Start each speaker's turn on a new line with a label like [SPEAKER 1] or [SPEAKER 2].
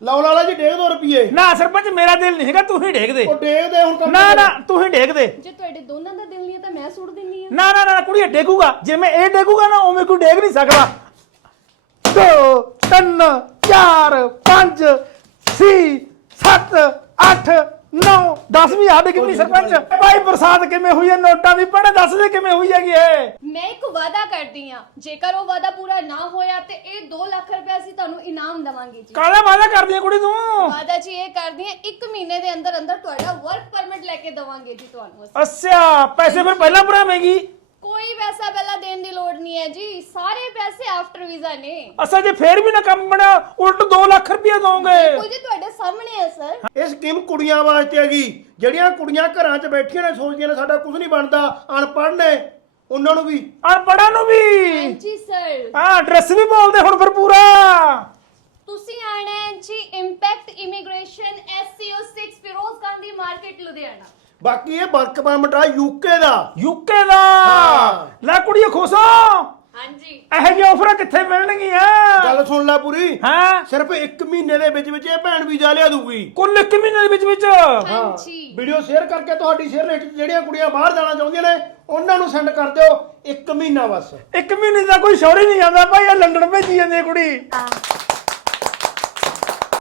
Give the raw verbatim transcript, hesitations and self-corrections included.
[SPEAKER 1] ਲਓ ਲਾਲਾ ਜੀ ਡੇਢ ਦੋ ਰੁਪਏ।
[SPEAKER 2] ਨਾ ਸਰਪੰਚ ਮੇਰਾ ਦਿਲ ਨਹੀਂ ਹੈਗਾ, ਤੂੰ ਹੀ ਡੇਗ ਦੇ।
[SPEAKER 1] ਉਹ ਡੇਢ ਦੇ ਹੁਣ ਕੰਮ
[SPEAKER 2] ਨਾ ਨਾ ਤੂੰ ਹੀ ਡੇਗ ਦੇ।
[SPEAKER 3] ਜੇ ਤੁਹਾਡੇ ਦੋਨਾਂ ਦਾ ਦਿਲ ਨਹੀਂ ਹੈ ਤਾਂ ਮੈਂ ਸੁੱਟ ਦਿੰਨੀ ਆ।
[SPEAKER 2] ਨਾ ਨਾ ਨਾ ਕੁੜੀ ਡੇਗੂਗਾ, ਜਿਵੇਂ ਇਹ ਡੇਗੂਗਾ ਨਾ ਉਵੇਂ ਕੋਈ ਡੇਗ ਨਹੀਂ ਸਕਦਾ। ਦੋ ਤਿੰਨ ਚਾਰ ਪੰਜ ਛੇ ਸੱਤ ਅੱਠ ਨੌ ਦਸ ਵੀ ਆ ਡਿੱਗੀ ਸਰਪੰਚ। ਭਾਈ ਬਰਸਾਤ ਕਿਵੇਂ ਹੋਈ ਹੈ, ਨੋਟਾਂ ਦੀ ਪੜੇ ਦੱਸ ਦੇ ਕਿਵੇਂ ਹੋਈ ਹੈਗੀ ਇਹ।
[SPEAKER 3] ਮੈਂ ਇੱਕ ਵਾਅਦਾ ਕਰਦੀ ਆ, ਜੇਕਰ ਉਹ ਵਾਅਦਾ ਪੂਰਾ ਨਾ ਹੋਇਆ ਤੇ ਇਹ ਦੋ ਲੱਖ ਰੁਪਏ ਅਸੀਂ ਤੁਹਾਨੂੰ ਇਨਾਮ ਦੇਵਾਂਗੇ ਜੀ।
[SPEAKER 2] ਕਾਹਦਾ ਵਾਅਦਾ ਕਰਦੀ ਹੈ ਕੁੜੀ ਤੂੰ?
[SPEAKER 3] ਵਾਅਦਾ ਜੀ ਇਹ ਕਰਦੀ ਆ, ਇੱਕ ਮਹੀਨੇ ਦੇ ਅੰਦਰ ਅੰਦਰ ਤੁਹਾਡਾ ਵਰਕ ਪਰਮਿਟ ਲੈ ਕੇ ਦੇਵਾਂਗੇ ਜੀ ਤੁਹਾਨੂੰ।
[SPEAKER 2] ਅੱਛਾ ਪੈਸੇ ਫਿਰ ਪਹਿਲਾਂ ਭਰਾਵੇਂਗੀ?
[SPEAKER 3] ਕੋਈ ਪੈਸਾ ਪਹਿਲਾਂ ਦੇਣ ਦੀ ਲੋੜ ਨਹੀਂ ਹੈ ਜੀ, ਸਾਰੇ ਪੈਸੇ ਆਫਟਰ ਵੀਜ਼ਾ ਨੇ।
[SPEAKER 2] ਅੱਛਾ ਜੇ ਫੇਰ ਵੀ ਨਾ ਕੰਮ ਬਣਿਆ ਉਲਟ ਦੋ ਲੱਖ ਰੁਪਏ ਦੋਗੇ?
[SPEAKER 3] ਬਿਲਕੁਲ ਜੀ ਤੁਹਾਡੇ ਸਾਹਮਣੇ ਹੈ ਸਰ।
[SPEAKER 1] ਇਹ ਸਕੀਮ ਕੁੜੀਆਂ ਵਾਸਤੇ ਹੈਗੀ, ਜਿਹੜੀਆਂ ਕੁੜੀਆਂ ਘਰਾਂ 'ਚ ਬੈਠੀਆਂ ਨੇ ਸੋਚਦੀਆਂ ਨੇ ਸਾਡਾ ਕੁਝ ਨਹੀਂ ਬਣਦਾ, ਅਨਪੜ੍ਹ ਨੇ, ਉਹਨਾਂ ਨੂੰ ਵੀ।
[SPEAKER 2] ਅਨਪੜ੍ਹਾਂ ਨੂੰ ਵੀ?
[SPEAKER 3] ਹਾਂਜੀ ਸਰ।
[SPEAKER 2] ਹਾਂ ਐਡਰੈਸ ਵੀ ਬੋਲਦੇ ਹੁਣ ਫਿਰ ਪੂਰਾ।
[SPEAKER 3] ਤੁਸੀਂ ਆਣਾ ਹੈ ਜੀ Impact Immigration S C O ਛੇ ਫਿਰੋਜ਼ ਗਾਂਧੀ ਮਾਰਕੀਟ ਲੁਧਿਆਣਾ।
[SPEAKER 1] ਬਾਕੀ ਇਹ ਵਰਕ ਪਰਮਿਟ ਆ ਯੂਕੇ ਦਾ।
[SPEAKER 2] ਯੂਕੇ ਦਾ? ਲੈ ਕੁੜੀਏ ਖੁਸ਼ ਹੋ?
[SPEAKER 3] ਹਾਂਜੀ।
[SPEAKER 2] ਇਹੋ ਜਿਹੀ ਆਫਰਾਂ ਕਿੱਥੇ ਮਿਲਣਗੀਆਂ?
[SPEAKER 1] ਗੱਲ ਸੁਣ ਲੈ ਪੂਰੀ।
[SPEAKER 2] ਹਾਂ
[SPEAKER 1] ਸਿਰਫ ਇੱਕ ਮਹੀਨੇ ਦੇ ਵਿੱਚ ਵਿੱਚ ਇਹ ਭੈਣ ਵੀਜ਼ਾ ਲਿਆ ਦੂਗੀ।
[SPEAKER 2] ਕੁੱਲ ਇੱਕ ਮਹੀਨੇ ਦੇ ਵਿੱਚ ਵਿੱਚ?
[SPEAKER 3] ਹਾਂਜੀ।
[SPEAKER 1] ਵੀਡੀਓ ਸ਼ੇਅਰ ਕਰਕੇ ਤੁਹਾਡੀ ਸ਼ੇਅਰ ਰੇਟ ਜਿਹੜੀਆਂ ਕੁੜੀਆਂ ਬਾਹਰ ਜਾਣਾ ਚਾਹੁੰਦੀਆਂ ਨੇ ਉਹਨਾਂ ਨੂੰ ਸੈਂਡ ਕਰ ਦਿਓ। ਇੱਕ ਮਹੀਨਾ ਬਸ।
[SPEAKER 2] ਇੱਕ ਮਹੀਨੇ ਦਾ ਕੋਈ ਸ਼ੌਰੀ ਨਹੀਂ ਜਾਂਦਾ ਭਾਈ, ਇਹ ਲੰਡਨ ਭੇਜੀ ਜਾਂਦੀ ਹੈ ਕੁੜੀ।